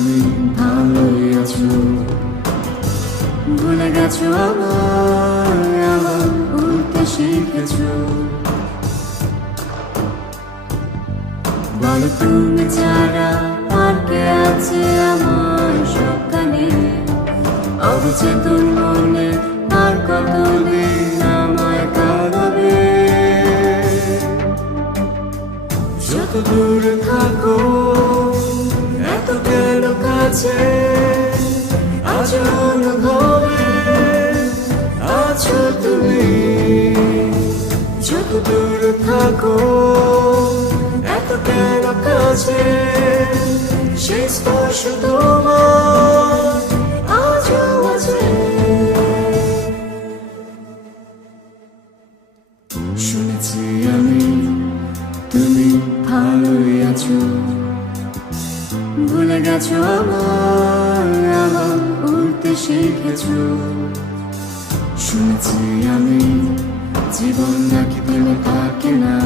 তুমি ভালোই আছো, ভুলে গেছো আমায়, আমার ভুলতে শিখেছো। বলো তুমি ছাড়া আর কে আছে আমার সবখানে, অবচেতন মনে আর কতদিন আমায় কাঁদাবে। যত দূরে থাকো এত কেন কাছে, আজ অনুভবে আছো তুমি। যত দূরে থাকো এত কেন কাছে, সেই স্পর্শ তোমার আজও আছে। শুনেছি আমি তুমি ভালোই আছো, ভুলে গেছো আমায়, আমার ভুলতে শিখেছো। শুনেছি আমি জীবন নাকি থেমে থাকে না,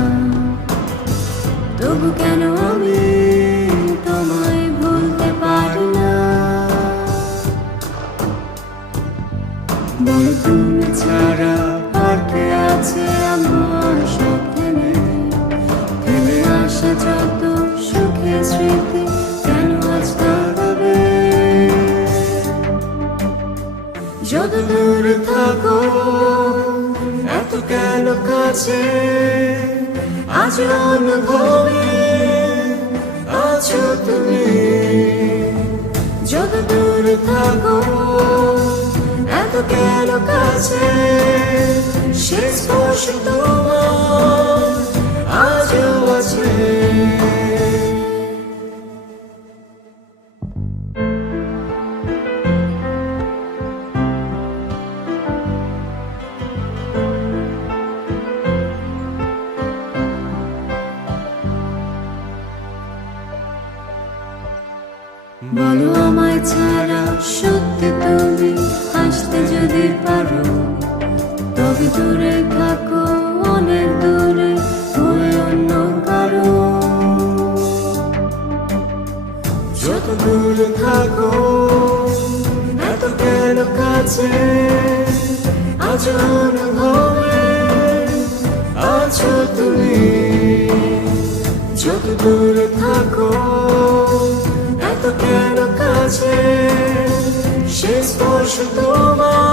তবু কেন আমি তোমায় ভুলতে পারি না। বলো তুমি ছাড়া আর কে আছে আমার স্বপ্নে, ফেলে আসা যত সুখের স্মৃতি কেন আজ কাঁদাবে। যত দূরে থাকো এত কেন কাছে, আজ অনুভবে আছো তুমি। যত দূরে থাকো এত কেন কাছে, সেই স্পর্শ তোমার আজও আছে। বলো আমায় ছাড়া সত্যি তুমি হাসতে যদি পারো, তবে দূরে থাকো অনেক দূরে হয়ে অন্য কারো। যত দূরে থাকো এত কেন কাছে, আজ অনুভবে আছো তুমি। যত দূরে থাকো এত কেন কাছে, সেই স্পর্শ তোমার